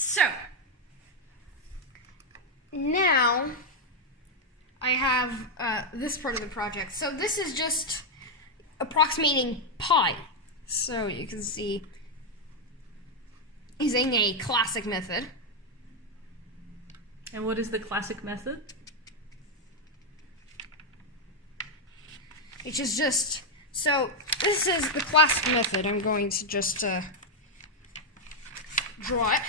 So, now I have this part of the project. So this is just approximating pi. So you can see using a classic method. And what is the classic method? Which is just, so this is the classic method. I'm going to just draw it.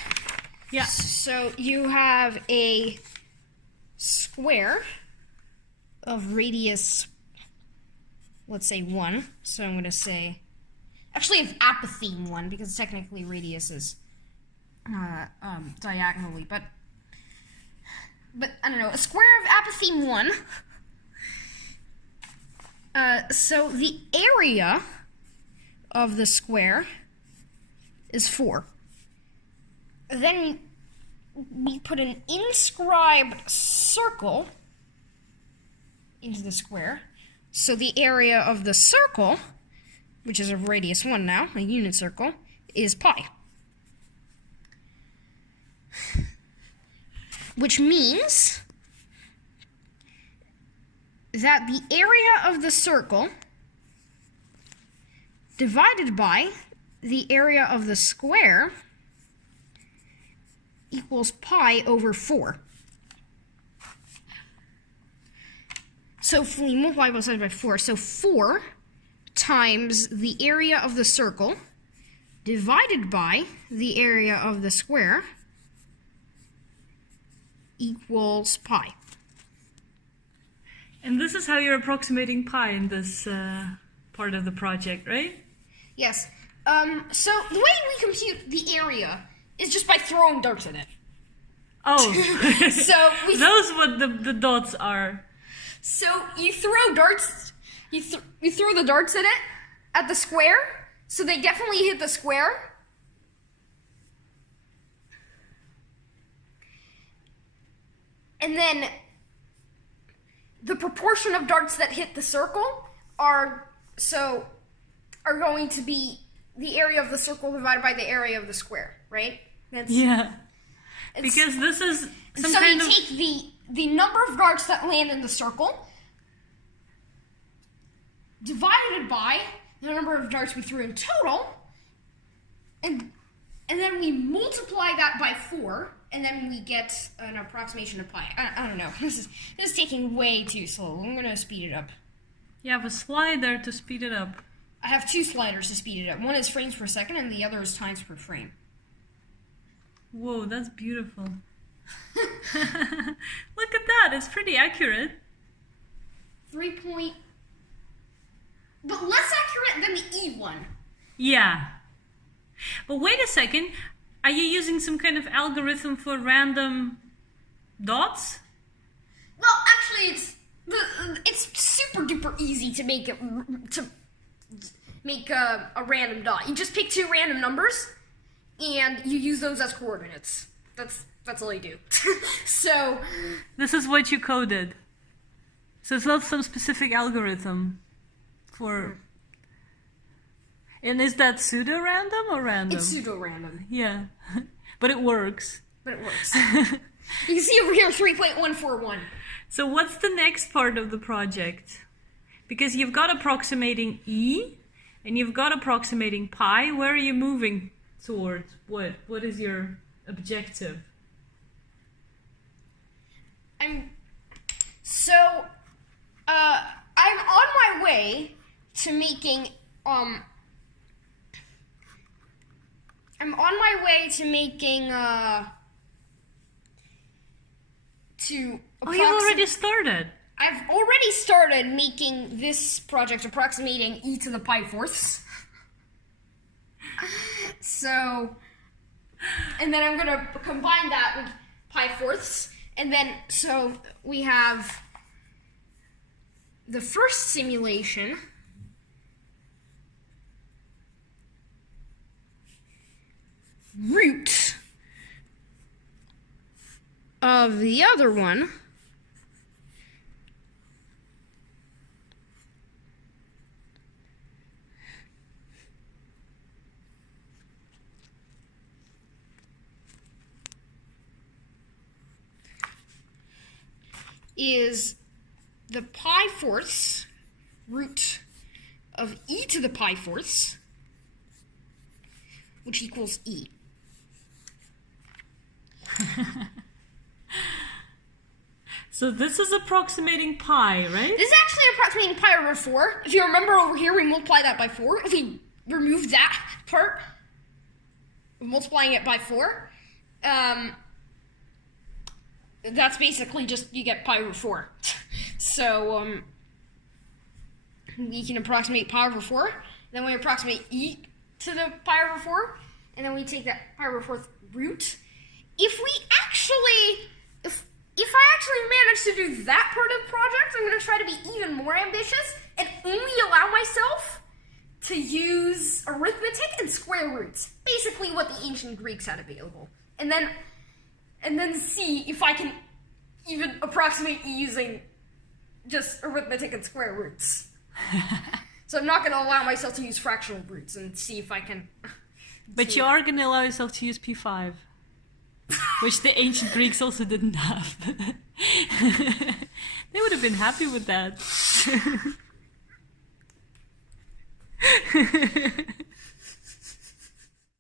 Yeah. So you have a square of radius, let's say 1. So I'm going to say, actually of apotheme 1, because technically radius is diagonally, but I don't know, a square of apotheme 1. So the area of the square is 4. Then we put an inscribed circle into the square. So the area of the circle, which is of radius 1 now, a unit circle, is pi. Which means that the area of the circle divided by the area of the square equals pi over 4. So if we multiply both sides by 4, so 4 times the area of the circle divided by the area of the square equals pi. And this is how you're approximating pi in this part of the project, right? Yes. So the way we compute the area is just by throwing darts at it. Oh, So we those what the dots are. So you throw darts, you throw the darts at it, at the square, so they definitely hit the square. And then the proportion of darts that hit the circle are going to be the area of the circle divided by the area of the square, right? Yeah. Because this is some so kind you of... take the number of darts that land in the circle divided by the number of darts we threw in total, and then we multiply that by 4, and then we get an approximation of pi. I don't know. This is taking way too slow. I'm gonna speed it up. You have a slider to speed it up. I have 2 sliders to speed it up. One is frames per second, and the other is times per frame. Whoa, that's beautiful. Look at that, it's pretty accurate. 3 point... But less accurate than the E one. Yeah. But wait a second, are you using some kind of algorithm for random dots? Well, actually, it's super duper easy to make a random dot. You just pick 2 random numbers, and you use those as coordinates. That's all you do. So This is what you coded. So it's not some specific algorithm for... And is that pseudo-random or random? it's pseudo-random, Yeah. But it works. but it works. You can see over here 3.141. So what's the next part of the project? Because you've got approximating E, and you've got approximating pi. Where are you moving towards? What is your objective? I'm on my way to making Oh, you already started. I've already started making this project approximating e to the pi fourths. So, and then I'm gonna combine that with pi fourths, and then so we have the first simulation root of the other one is the pi fourths root of e to the pi fourths, which equals e. So this is approximating pi, right? This is actually approximating pi over 4. If you remember over here, we multiply that by 4. If we remove that part, multiplying it by 4, that's basically just, you get pi over 4. So, we can approximate pi over 4, then we approximate e to the pi over 4, and then we take that pi over 4th root. If I actually manage to do that part of the project, I'm going to try to be even more ambitious and only allow myself to use arithmetic and square roots. Basically what the ancient Greeks had available. And then see if I can even approximate using just arithmetic and square roots. So I'm not going to allow myself to use fractional roots and see if I can... But you are going to allow yourself to use P5. Which the ancient Greeks also didn't have. They would have been happy with that.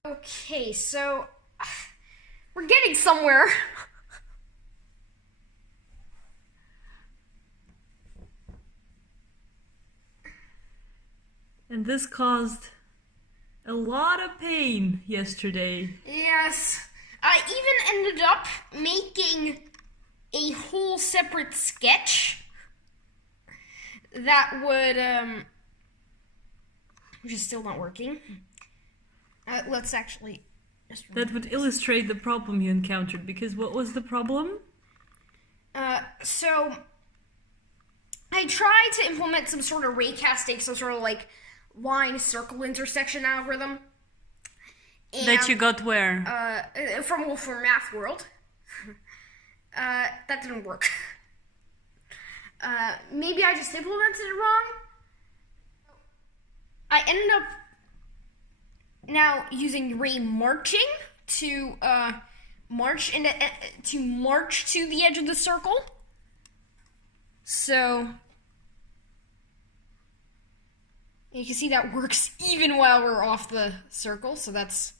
Okay, so we're getting somewhere. And this caused a lot of pain yesterday. Yes. I even ended up making a whole separate sketch that would, which is still not working. Let's actually just... That would illustrate the problem you encountered, because what was the problem? So, I tried to implement some sort of raycasting, some sort of like line-circle intersection algorithm. And, that you got where? From Math World. That didn't work. Maybe I just implemented it wrong. I ended up now using ray marching to march to the edge of the circle. So you can see that works even while we're off the circle. So that's...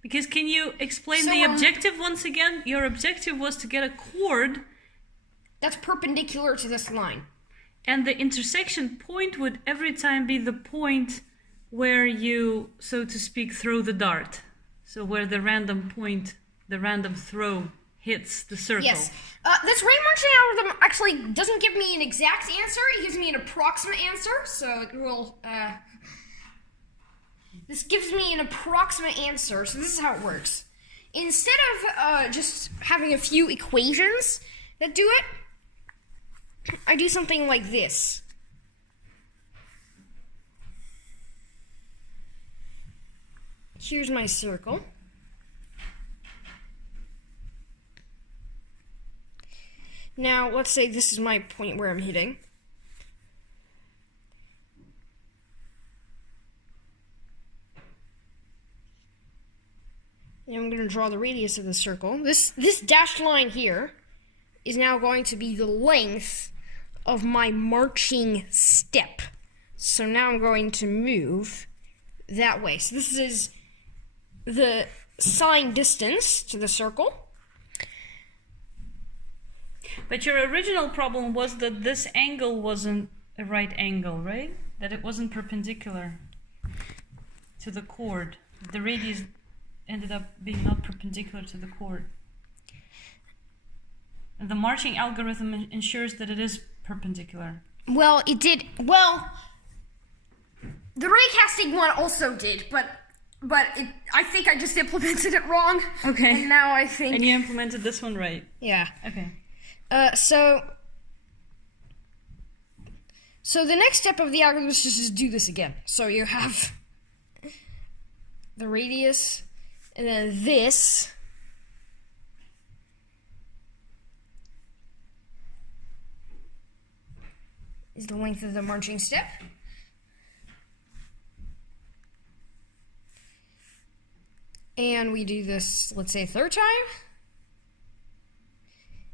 Because can you explain the objective once again? Your objective was to get a chord that's perpendicular to this line. And the intersection point would every time be the point where you, so to speak, throw the dart. So where the random point, the random throw hits the circle. Yes. This ray marching algorithm actually doesn't give me an exact answer. It gives me an approximate answer. So it will... This gives me an approximate answer, so this is how it works. Instead of just having a few equations that do it, I do something like this. Here's my circle. Now, let's say this is my point where I'm hitting. And I'm going to draw the radius of the circle. This dashed line here is now going to be the length of my marching step. So now I'm going to move that way. So this is the sign distance to the circle. But your original problem was that this angle wasn't a right angle, right? That it wasn't perpendicular to the chord. The radius ended up being not perpendicular to the chord. And the marching algorithm ensures that it is perpendicular. Well, it did. Well, the raycasting one also did, but I think I just implemented it wrong. Okay. And now I think... And you implemented this one right. Yeah. Okay. So the next step of the algorithm is just to do this again. So you have the radius, and then this is the length of the marching step. And we do this, let's say, a third time.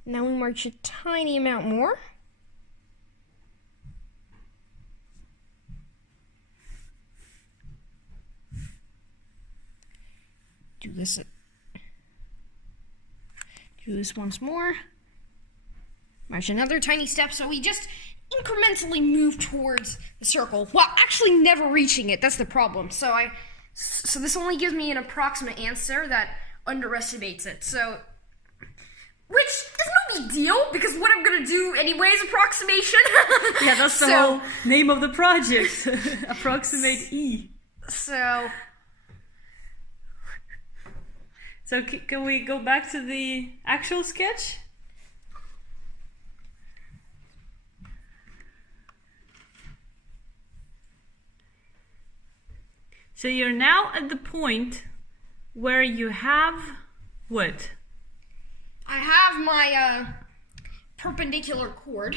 Now we march a tiny amount more. Do this once more. March another tiny step, so we just incrementally move towards the circle while actually never reaching it. That's the problem. So this only gives me an approximate answer that underestimates it. So, which is no big deal because what I'm gonna do anyway is approximation. Yeah, that's the whole name of the project. Approximate E. So can we go back to the actual sketch? So you're now at the point where you have what? I have my perpendicular chord.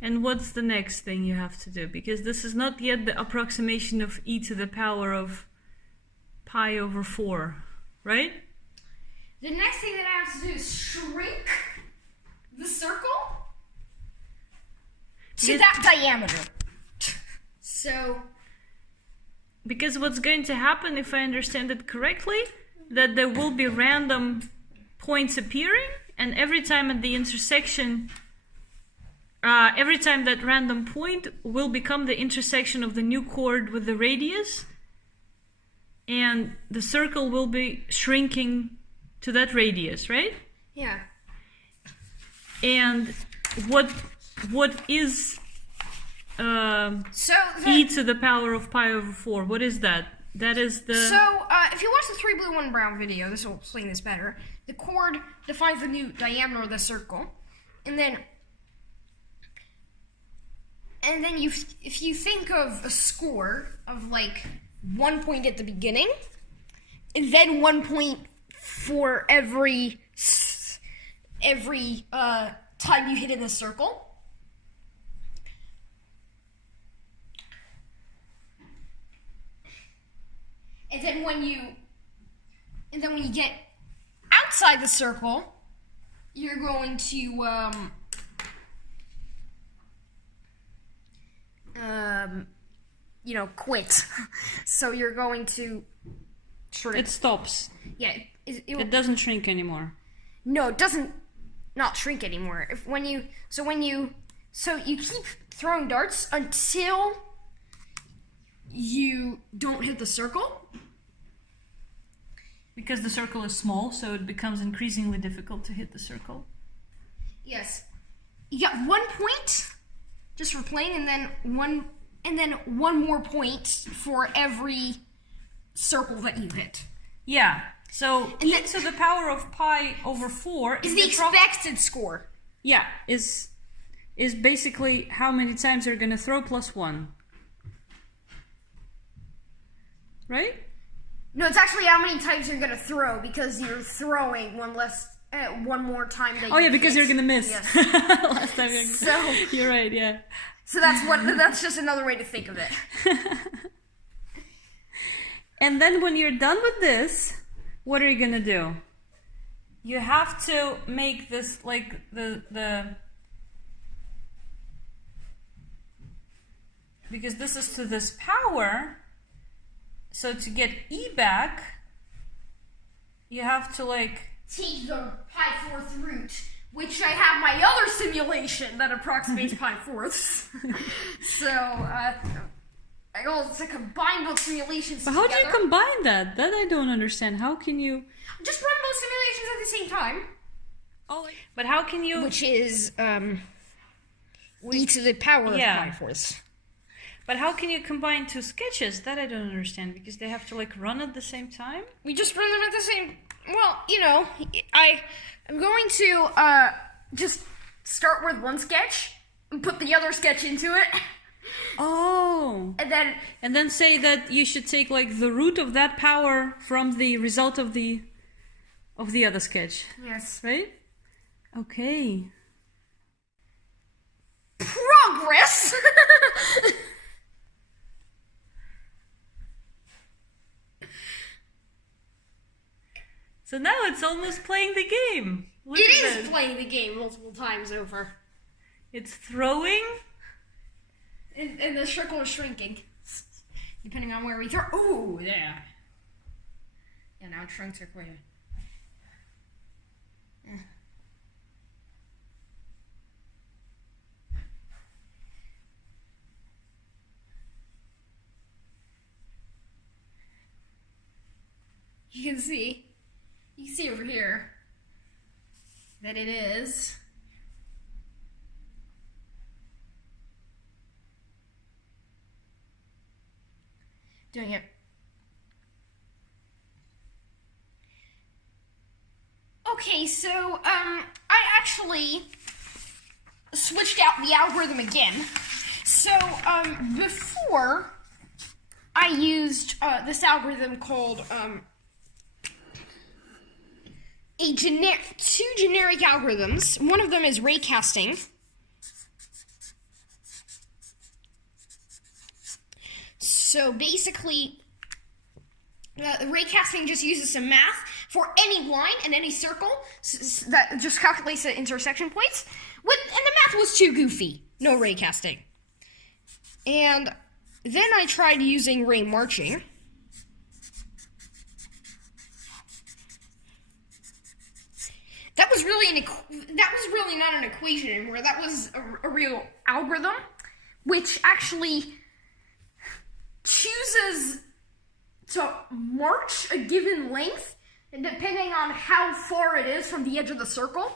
And what's the next thing you have to do? Because this is not yet the approximation of e to the power of pi over 4, right? The next thing that I have to do is shrink the circle to that diameter. So, because what's going to happen, if I understand it correctly, that there will be random points appearing, and every time at the intersection, every time that random point will become the intersection of the new chord with the radius, and the circle will be shrinking to that radius, right? yeah. And what is So e to the power of pi over 4? What is that? That is the... So, if you watch the 3 blue 1 brown video, this will explain this better. The chord defines the new diameter of the circle, and then if you think of a score of like 1 point at the beginning, and then 1 point for every time you hit in the circle. And then when you get outside the circle, you're going to quit. So you're going to shrink. It stops. Yeah, It doesn't shrink anymore. no, it doesn't not shrink anymore. So you keep throwing darts until you don't hit the circle. Because the circle is small, so it becomes increasingly difficult to hit the circle. Yes. You got 1 point just for playing, and then one more point for every circle that you hit. Yeah. So And e that- to the power of pi over 4 Is the expected score. Yeah, is basically how many times you're gonna throw plus 1. Right? No, it's actually how many times you're gonna throw because you're throwing one more time that Oh yeah, because you're gonna miss. Yes. Last time So you're right, yeah. So that's just another way to think of it. And then when you're done with this, what are you gonna do? You have to make this like the because this is to this power. So to get e back, you have to like Take the pi-4th root, which I have my other simulation that approximates pi-4ths. So I also combine both simulations But how do together. you combine that? That I don't understand. How can you? Just run both simulations at the same time. Oh, but how can you? Which is e to the power Yeah. of pi-4ths. But how can you combine two sketches? That I don't understand because they have to like run at the same time. We just run them at the same. Well, I'm going to just start with one sketch and put the other sketch into it, Oh. and then say that you should take like the root of that power from the result of the other sketch, yes, right? Okay. progress. So now it's almost playing the game. Look It at is that. playing the game multiple times over. It's throwing. And the circle is shrinking. Depending on where we throw. Ooh, yeah. Yeah, now it shrinks her quite a bit. You can see over here that it is doing it. Okay, so I actually switched out the algorithm again. So before I used this algorithm called two generic algorithms. One of them is raycasting. So basically, raycasting just uses some math for any line and any circle that just calculates the intersection points. And the math was too goofy. No raycasting. And then I tried using ray marching. That was really not an equation anymore. That was a real algorithm, which actually chooses to march a given length, and depending on how far it is from the edge of the circle,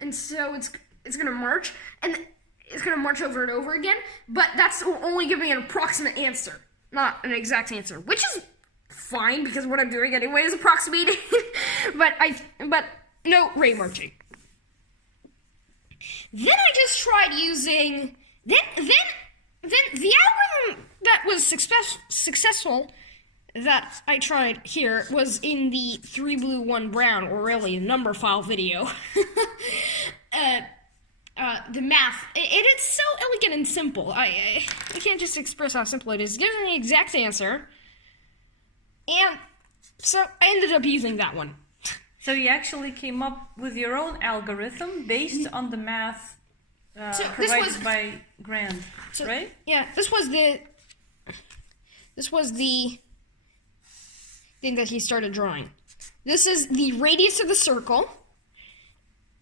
and so it's going to march, and it's going to march over and over again. But that's only giving an approximate answer, not an exact answer, which is fine because what I'm doing anyway is approximating. but no ray marching. Then I just tried using then the algorithm that was successful that I tried here was in the 3 blue 1 brown, or really number file video. The math it's so elegant and simple. I can't just express how simple it is. It gives me the exact answer, and so I ended up using that one. So you actually came up with your own algorithm based on the math provided by Grant, right? Yeah, this was the thing that he started drawing. This is the radius of the circle,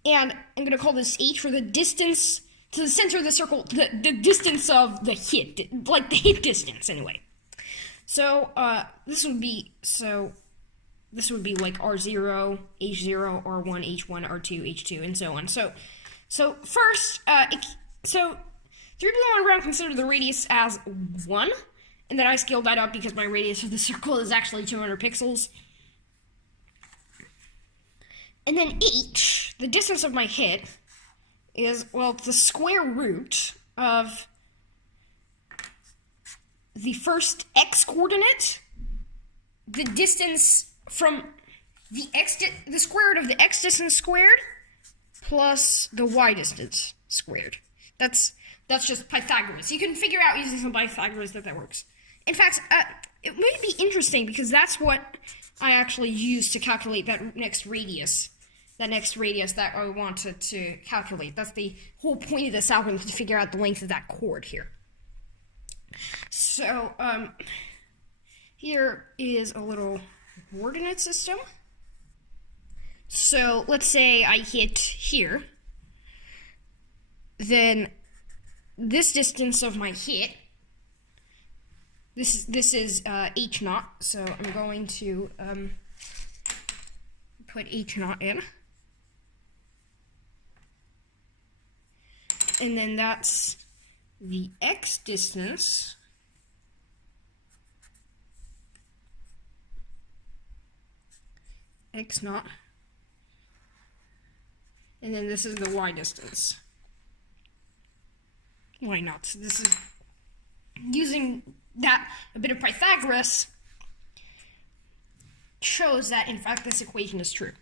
and I'm going to call this h for the distance to the center of the circle, the distance of the hit, like the hit distance, anyway. So this would be like R0, H0, R1, H1, R2, H2, and so on. So first, 3 blue 1 brown consider the radius as 1, and then I scaled that up because my radius of the circle is actually 200 pixels. And then h, the distance of my hit, is, well, the square root of the first x coordinate, the distance from the square root of the x distance squared plus the y distance squared. That's just Pythagoras. You can figure out using some Pythagoras that works. In fact, it might be interesting because that's what I actually used to calculate that next radius that I wanted to calculate. That's the whole point of this algorithm, to figure out the length of that chord here. So, here is a little coordinate system. So let's say I hit here, then this distance of my hit, this is h naught, so I'm going to put h naught in, and then that's the x distance x naught, and then this is the y distance y naught. So this is using that a bit of Pythagoras shows that in fact this equation is true.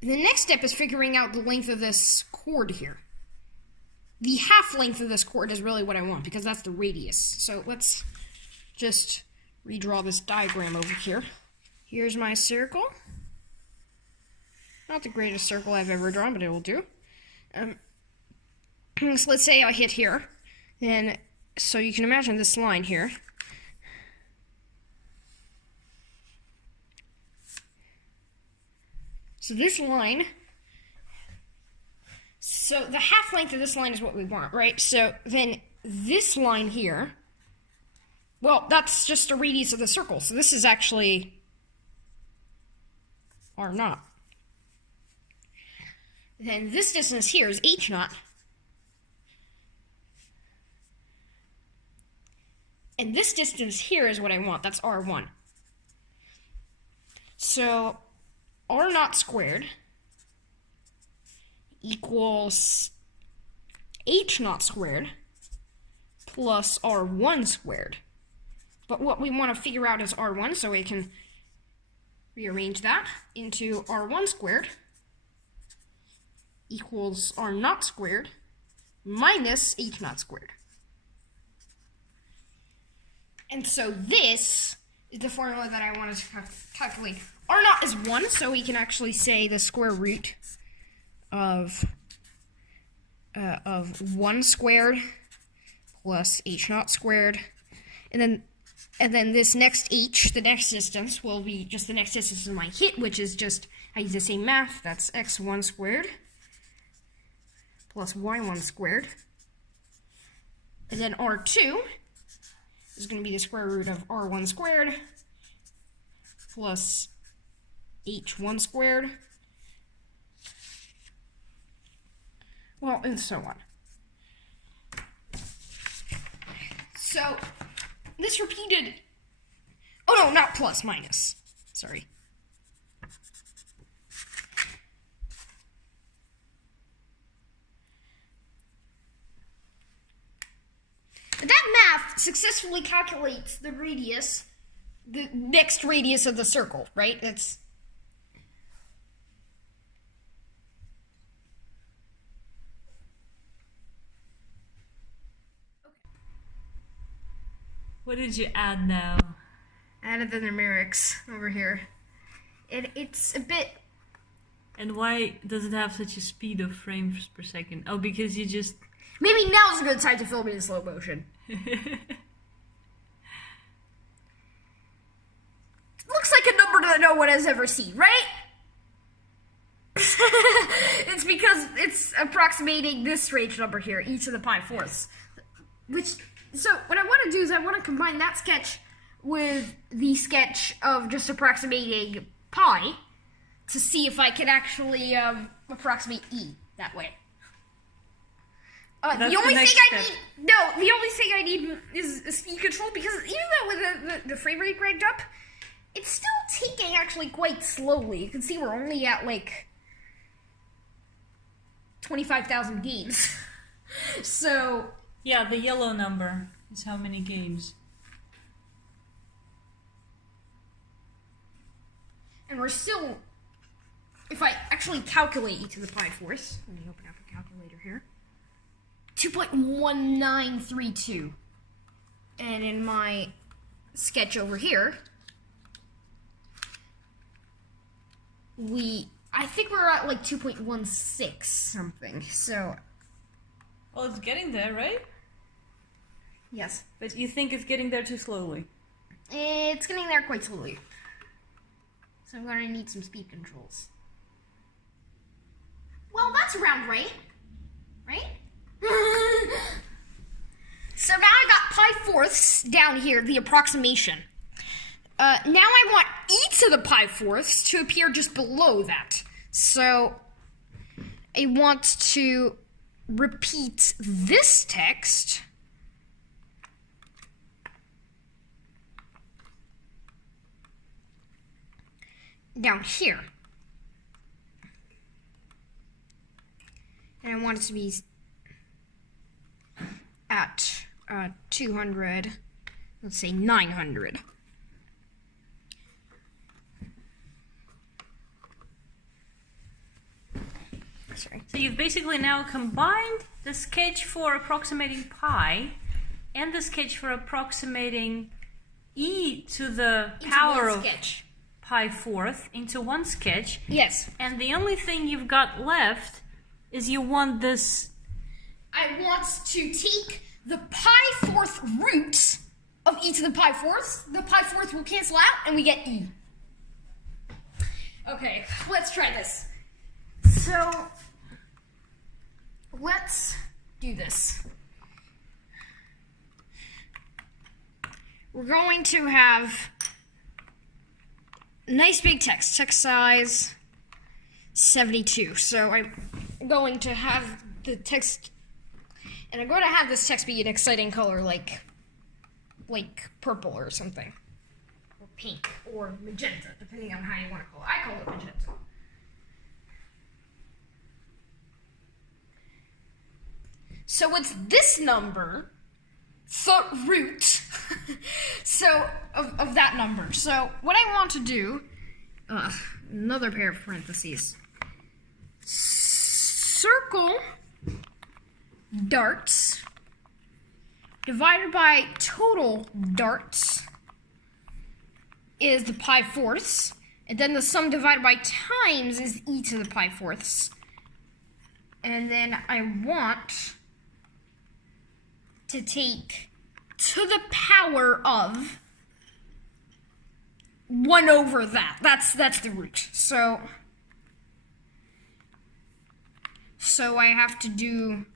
The next step is figuring out the length of this chord here. the half length of this chord is really what I want, because that's the radius. So let's just redraw this diagram over here. Here's my circle. Not the greatest circle I've ever drawn, but it will do. So let's say I hit here. Then, so you can imagine this line here. So this line, so the half length of this line is what we want, right? So then this line here, well, that's just a radius of the circle. So this is actually R naught. Then this distance here is H naught. And this distance here is what I want. That's R1. So R naught squared equals H naught squared plus R1 squared. But what we want to figure out is R1, so we can rearrange that into R1 squared equals R naught squared minus H naught squared. And so this is the formula that I wanted to calculate. R naught is 1, so we can actually say the square root of 1 squared plus H naught squared. And then this next H, the next distance, will be just the next distance of my hit, which is just, I use the same math, that's x1 squared plus y1 squared. And then R2 is going to be the square root of R1 squared plus H1 squared. Well, and so on. So, this repeated, oh no, not plus, minus, sorry. That math successfully calculates the radius, the next radius of the circle, right? It's What did you add now? added the numerics over here. It's a bit. And why does it have such a speed of frames per second? Oh, because you just... Maybe now's a good time to film it in slow motion. Looks like a number that no one has ever seen, right? It's because it's approximating this strange number here, e to the pi fourths. So what I want to do is I want to combine that sketch with the sketch of just approximating pi to see if I can actually approximate e that way. The only thing I need is speed control, because even though with the frame rate cranked up, it's still taking actually quite slowly. You can see we're only at like 25,000 games. So yeah, the yellow number is how many games. And we're still, if I actually calculate e to the pi fourths, let me open up a calculator here. 2.1932. And in my sketch over here, I think we're at like 2.16 something. So, Well, it's getting there, right? yes. But you think it's getting there too slowly? It's getting there quite slowly. So I'm going to need some speed controls. Well, that's around right. Right? So now I got pi fourths down here, the approximation. Now I want e to the pi fourths to appear just below that. So I want to repeat this text down here. And I want it to be at 200, let's say 900. Sorry. So you've basically now combined the sketch for approximating pi and the sketch for approximating e to the power of pi fourth into one sketch. Yes. And the only thing you've got left is you want this... I want to take the pi fourth root of e to the pi fourth. The pi fourth will cancel out and we get e. Okay, let's try this. So, let's do this. We're going to have nice big text size 72. So I'm going to have the text, and I'm going to have this text be an exciting color like purple or something, or pink, or magenta, depending on how you want to call it. I call it magenta. So it's this number, the root, so of that number. So what I want to do, another pair of parentheses, circle darts divided by total darts is the pi fourths, and then the sum divided by times is e to the pi fourths. And then I want to take to the power of 1 over that. That's the root. So I have to do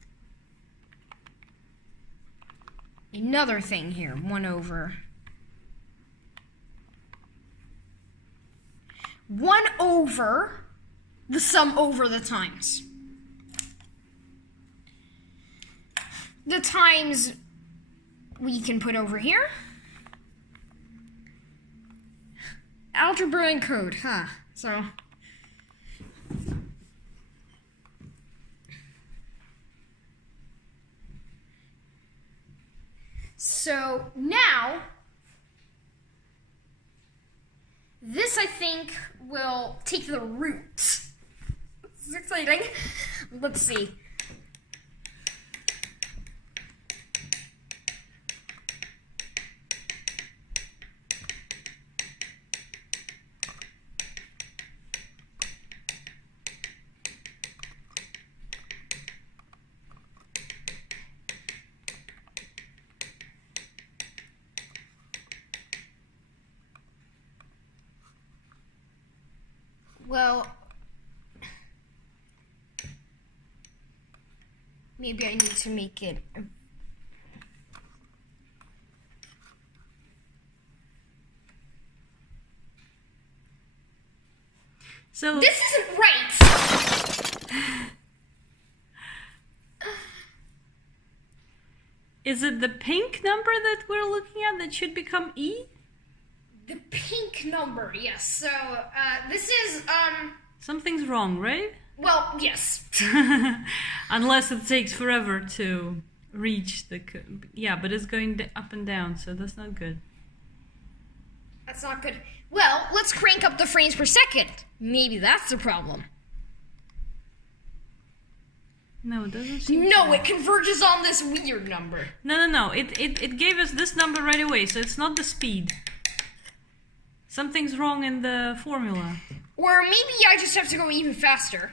another thing here. 1 over the sum over the times. The times we can put over here. Algebra and code, huh? So now, this I think will take the root. This is exciting. Let's see. Well, maybe I need to make it. So this isn't right. Is it the pink number that we're looking at that should become e? The pink number, yes. So, this is, Something's wrong, right? well, yes. Unless it takes forever to reach the... Yeah, but it's going up and down, so that's not good. That's not good. Well, let's crank up the frames per second. Maybe that's the problem. No, it doesn't seem No, to. it converges on this weird number. No. It gave us this number right away, so it's not the speed. Something's wrong in the formula. Or maybe I just have to go even faster.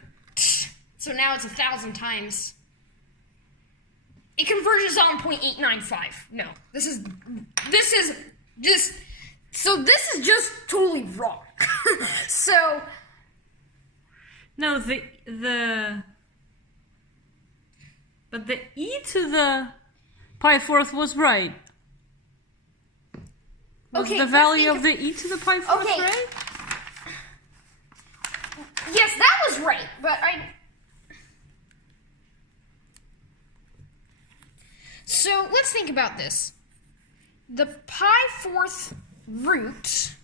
So now it's 1,000 times. It converges on 0.895. No, this is just totally wrong. So No, but the e to the pi fourth was right. Was okay, the value of the e to the pi fourth okay. right? Yes, that was right, but So let's think about this. The pi fourth root.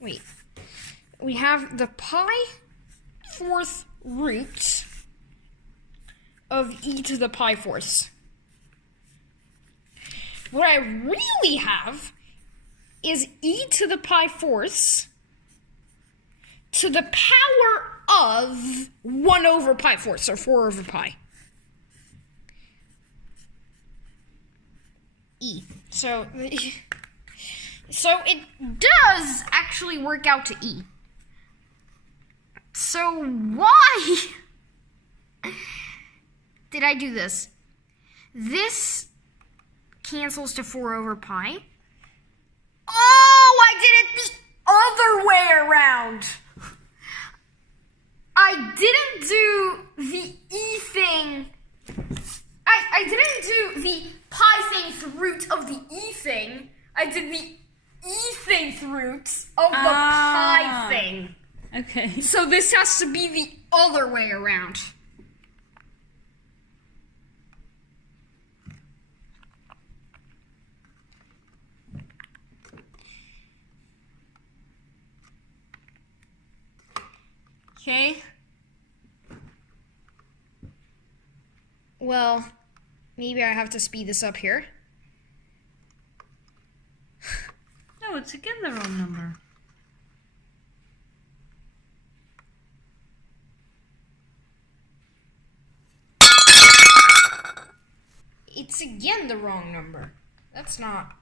Wait. We have the pi fourth root of e to the pi fourths. What I really have is e to the pi fourths to the power of 1 over pi 4, so 4 over pi. E. So it does actually work out to E. So why did I do this? This cancels to 4 over pi. Oh, I did it the other way around. I didn't do the E thing. I didn't do the pi thing root of the E thing. I did the E thing root of the pi thing. Okay. So this has to be the other way around. Okay. Well, maybe I have to speed this up here. No, it's again the wrong number. It's again the wrong number. That's not...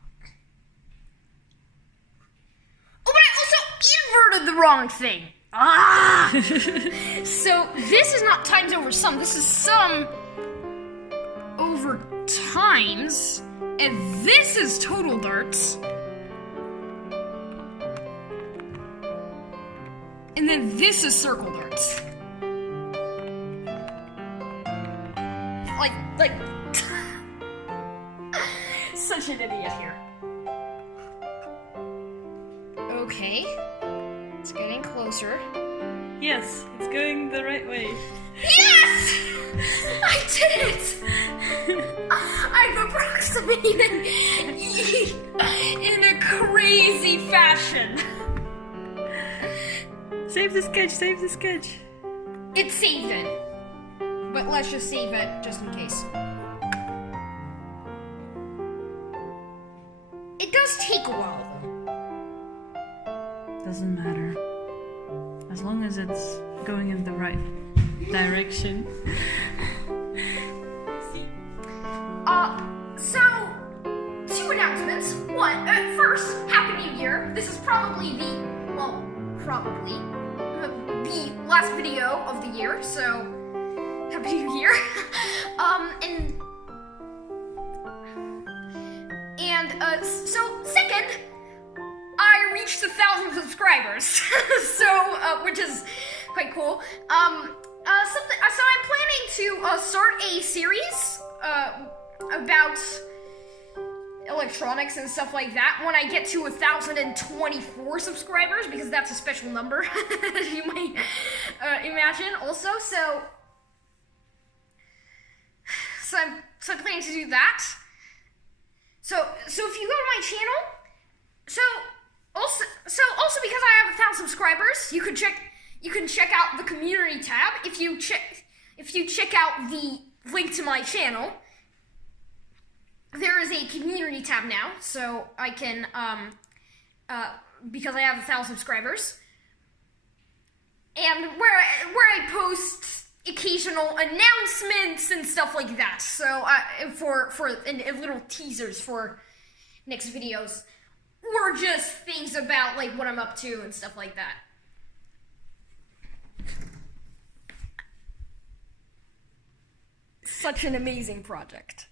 Oh, but I also inverted the wrong thing. Ah! So this is not times over sum. This is sum over times. And this is total darts. And then this is circle darts. Like, such an idiot here. Okay. It's getting closer. Yes, it's going the right way. Yes! I did it! I'm approximating E in a crazy fashion. Save the sketch, save the sketch. It's saved it. But let's just save it just in case. It does take a while though. Doesn't matter. As long as it's going in the right direction. So, 2 announcements. One, first, Happy New Year. This is probably the last video of the year, so Happy New Year. So second, I reached 1,000 subscribers, so which is quite cool. So I'm planning to start a series about electronics and stuff like that when I get to 1,024 subscribers, because that's a special number, as you might imagine. Also, so I'm planning to do that. So if you go to my channel, also because I have 1,000 subscribers, you can check out the community tab. If you check out the link to my channel, there is a community tab now, so I can because I have 1,000 subscribers, and where I post occasional announcements and stuff like that. So for little teasers for next videos, or just things about like what I'm up to and stuff like that. Such an amazing project.